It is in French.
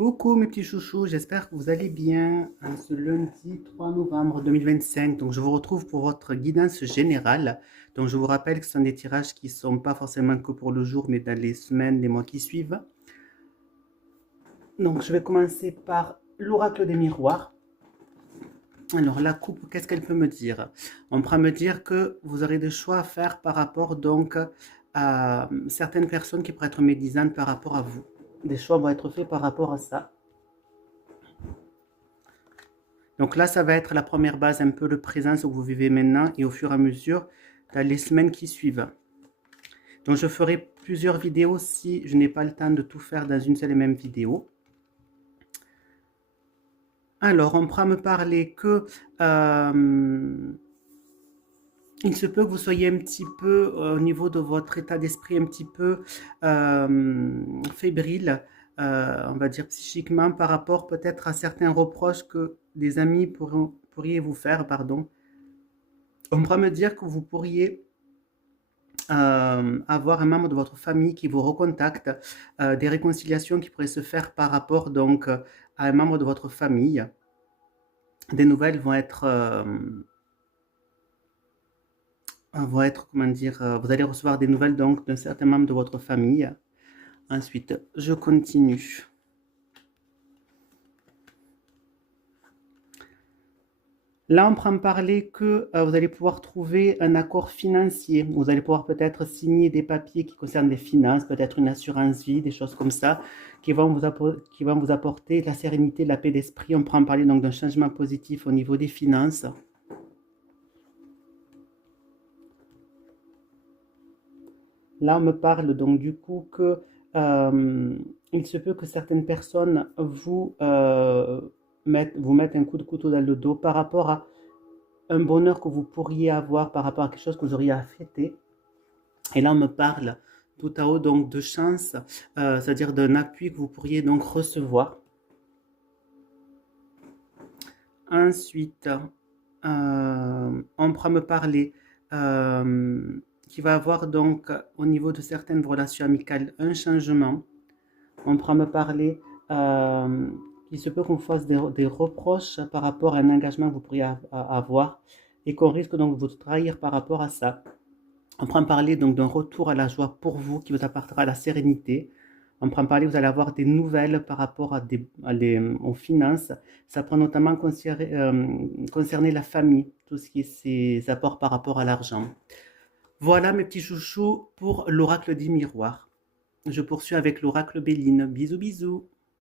Coucou mes petits chouchous, j'espère que vous allez bien ce lundi 3 novembre 2025. Donc je vous retrouve pour votre guidance générale. Donc je vous rappelle que ce sont des tirages qui ne sont pas forcément que pour le jour, mais dans les semaines, les mois qui suivent. Donc je vais commencer par l'oracle des miroirs. Alors la coupe, qu'est-ce qu'elle peut me dire? On pourra me dire que vous aurez des choix à faire par rapport donc à certaines personnes qui pourraient être médisantes par rapport à vous. Des choix vont être faits par rapport à ça. Donc là, ça va être la première base, un peu le présent, ce que vous vivez maintenant, et au fur et à mesure, dans les semaines qui suivent. Donc je ferai plusieurs vidéos si je n'ai pas le temps de tout faire dans une seule et même vidéo. Alors, on pourra me parler que il se peut que vous soyez un petit peu, au niveau de votre état d'esprit, un petit peu fébrile, on va dire psychiquement, par rapport peut-être à certains reproches que des amis pourriez vous faire, pardon. On pourra me dire que vous pourriez avoir un membre de votre famille qui vous recontacte, des réconciliations qui pourraient se faire par rapport donc à un membre de votre famille. Des nouvelles comment dire, vous allez recevoir des nouvelles donc d'un certain membre de votre famille. Ensuite, je continue. Là, on prend parler que vous allez pouvoir trouver un accord financier. Vous allez pouvoir peut-être signer des papiers qui concernent les finances, peut-être une assurance vie, des choses comme ça, qui vont vous apporter de la sérénité, de la paix d'esprit. On prend parler donc d'un changement positif au niveau des finances. Là, on me parle donc du coup que il se peut que certaines personnes vous mettent un coup de couteau dans le dos par rapport à un bonheur que vous pourriez avoir, par rapport à quelque chose que vous auriez à fêter. Et là, on me parle tout à haut donc de chance, c'est-à-dire d'un appui que vous pourriez donc recevoir. Ensuite, on pourra me parler qu'il va y avoir donc au niveau de certaines relations amicales un changement. On pourra me parler qu'il se peut qu'on fasse des reproches par rapport à un engagement que vous pourriez avoir et qu'on risque donc de vous trahir par rapport à ça. On pourra me parler donc d'un retour à la joie pour vous qui vous apportera la sérénité. On pourra me parler, vous allez avoir des nouvelles par rapport aux finances. Ça pourra notamment concerner la famille, tout ce qui est ses apports par rapport à l'argent. Voilà mes petits chouchous pour l'oracle des miroirs. Je poursuis avec l'oracle Béline. Bisous bisous.